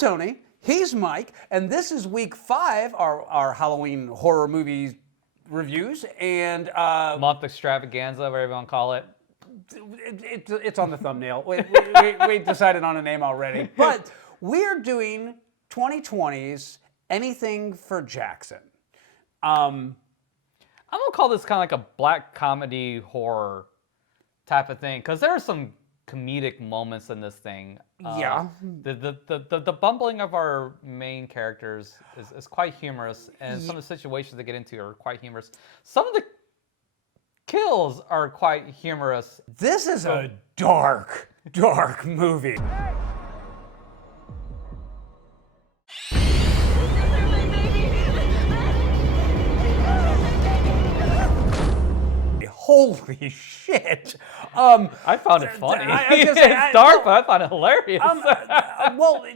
Tony. He's Mike, and this is week 5, our Halloween horror movies reviews and month extravaganza, whatever you want to call it. It's on the thumbnail. We decided on a name already, but we're doing 2020's Anything for Jackson. I'm gonna call this kind of like a black comedy horror type of thing because there are some comedic moments in this thing. Yeah. The bumbling of our main characters is quite humorous, and some of the situations they get into are quite humorous. Some of the kills are quite humorous. This is a dark movie. Holy shit! I found it funny. It's dark, but I found it hilarious. Well,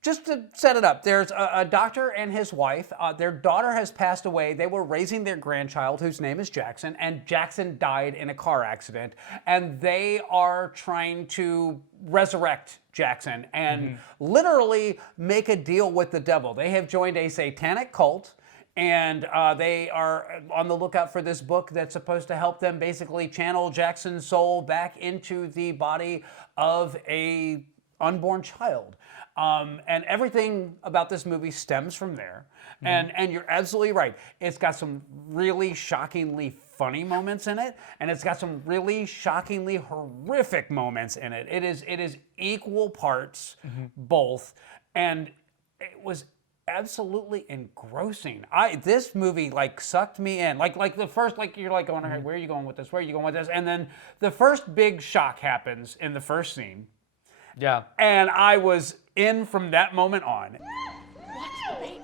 just to set it up, there's a doctor and his wife. Their daughter has passed away. They were raising their grandchild, whose name is Jackson, and Jackson died in a car accident. And they are trying to resurrect Jackson and literally make a deal with the devil. They have joined a satanic cult. And they are on the lookout for this book that's supposed to help them basically channel Jackson's soul back into the body of a unborn child. And everything about this movie stems from there. And you're absolutely right. It's got some really shockingly funny moments in it, and it's got some really shockingly horrific moments in it. It is equal parts both, and it was absolutely engrossing. This movie like sucked me in. Like the first, like you're like going, where are you going with this? Where are you going with this? And then the first big shock happens in the first scene. Yeah. And I was in from that moment on. What, baby?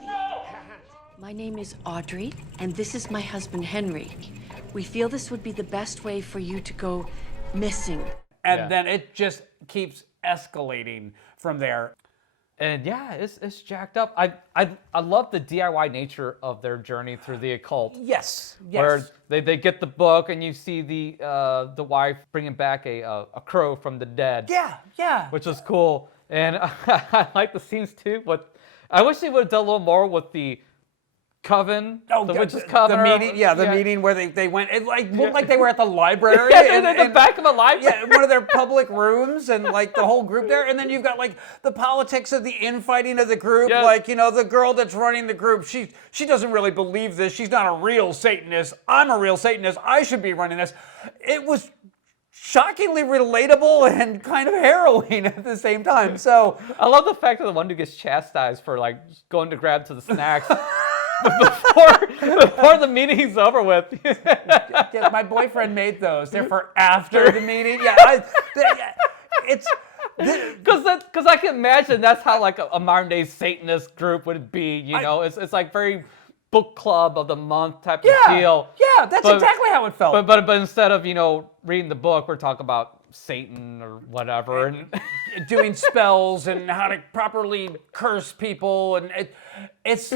My name is Audrey, and this is my husband Henry. We feel this would be the best way for you to go missing. And then it just keeps escalating from there. And yeah, it's jacked up. I love the DIY nature of their journey through the occult. Yes. Where they get the book and you see the wife bringing back a crow from the dead. Yeah. Which is cool. And I like the scenes too, but I wish they would have done a little more with the coven, the witch's coven. The meeting, the meeting where they went, it looked like they were at the library. In the back of a library. Yeah, one of their public rooms, and like the whole group there. And then you've got like the politics of the infighting of the group. Yeah. Like, the girl that's running the group, she doesn't really believe this. She's not a real Satanist. I'm a real Satanist. I should be running this. It was shockingly relatable and kind of harrowing at the same time. So I love the fact that the one who gets chastised for like going to grab to the snacks. Before the meeting's over with. Yeah, my boyfriend made those. They're for after the meeting. It's because I can imagine that's how like a modern day Satanist group would be. It's like very book club of the month type of deal. Yeah, that's exactly how it felt. But instead of reading the book, we're talking about Satan or whatever and doing spells and how to properly curse people, and it's.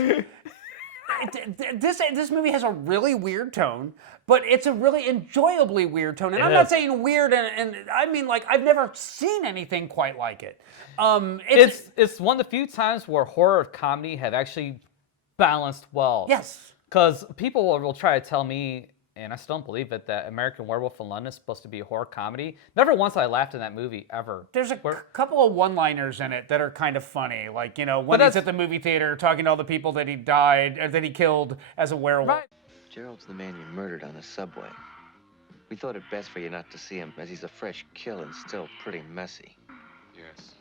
This movie has a really weird tone, but it's a really enjoyably weird tone. And I'm not saying weird, and I mean like I've never seen anything quite like it. It's one of the few times where horror comedy have actually balanced well. Yes. Because people will try to tell me, and I still don't believe it, that American Werewolf in London is supposed to be a horror comedy. Never once I laughed in that movie, ever. There's a couple of one-liners in it that are kind of funny. Like, when he's at the movie theater talking to all the people that he died, or that he killed as a werewolf. Right. Gerald's the man you murdered on the subway. We thought it best for you not to see him, as he's a fresh kill and still pretty messy. Yes.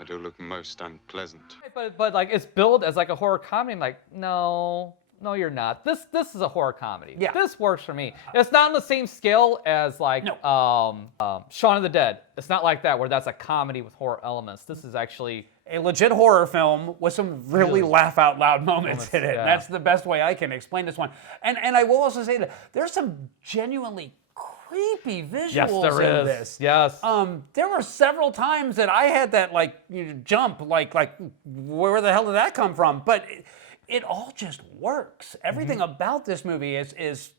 I do look most unpleasant. But like, it's billed as like a horror comedy. I'm like, no, you're not. This is a horror comedy. Yeah. This works for me. It's not on the same scale as like Shaun of the Dead. It's not like that where that's a comedy with horror elements. This is actually a legit horror film with some really laugh out loud moments in it. Yeah. That's the best way I can explain this one. And I will also say that there's some genuinely creepy visuals in this. Yes. There were several times that I had that jump, like where the hell did that come from? But it all just works. Everything about this movie is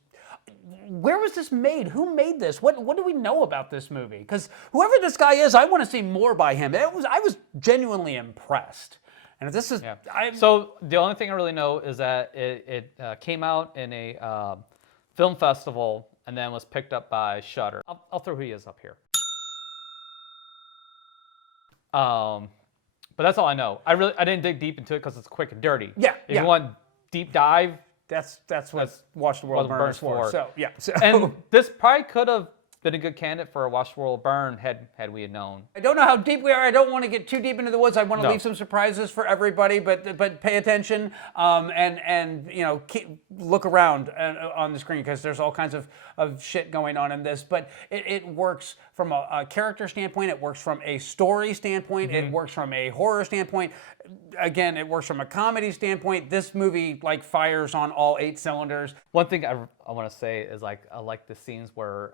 where was this made? Who made this? What do we know about this movie? Because whoever this guy is, I want to see more by him. I was genuinely impressed. And if this is, Yeah. So the only thing I really know is that it came out in a film festival and then was picked up by Shudder. I'll throw who he is up here. But that's all I know. I didn't dig deep into it because it's quick and dirty. Yeah, If yeah. you want deep dive, that's what Watch the World what Burn is Burn's for. for. So yeah. So. and this probably could have been a good candidate for a Watch the World Burn had we had known. I don't know how deep we are. I don't want to get too deep into the woods. I want to No. leave some surprises for everybody, but pay attention and look around on the screen because there's all kinds of shit going on in this. But it works from a character standpoint. It works from a story standpoint. It works from a horror standpoint. Again, it works from a comedy standpoint. This movie fires on all 8 cylinders. One thing I want to say is I like the scenes where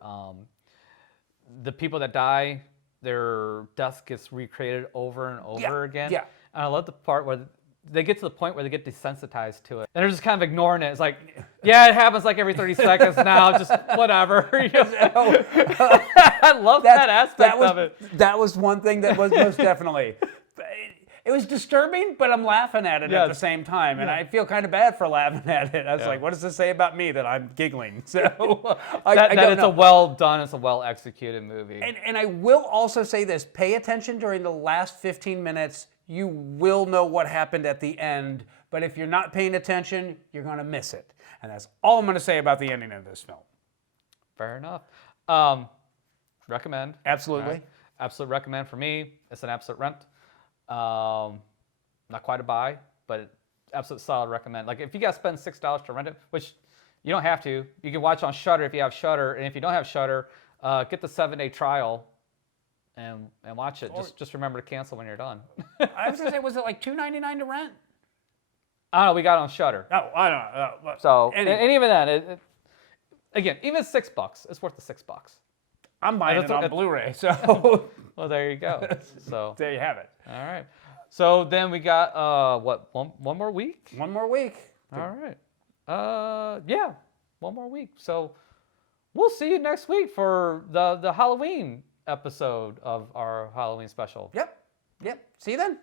the people that die, their death gets recreated over and over again. Yeah. And I love the part where they get to the point where they get desensitized to it. And they're just kind of ignoring it. It's like, yeah, it happens every 30 seconds now, just whatever. I love that aspect of it. That was one thing that was most definitely. It was disturbing, but I'm laughing at it at the same time, and I feel kind of bad for laughing at it. I was like, what does this say about me that I'm giggling? So I don't it's know. a well done, it's a well executed movie. And I will also say this, pay attention during the last 15 minutes. You will know what happened at the end, but if you're not paying attention, you're going to miss it. And that's all I'm going to say about the ending of this film. Fair enough. Recommend. Absolutely. Right. Absolute recommend for me. It's an absolute rent. Not quite a buy, but absolute solid recommend. If you guys spend $6 to rent it, which you don't have to, you can watch on Shudder if you have Shudder, and if you don't have Shudder, get the 7-day trial and watch it. Just remember to cancel when you're done. I was going to say, was it $2.99 to rent? I don't know. We got it on Shudder. Oh, I don't know. So Anyway. and even then, again, even $6, it's worth the $6. I'm buying it on it's- Blu-ray, so Well, there you go. So there you have it. all right. So then we got one more week. One more week. All right. Yeah, one more week. So we'll see you next week for the Halloween episode of our Halloween special. Yep. See you then.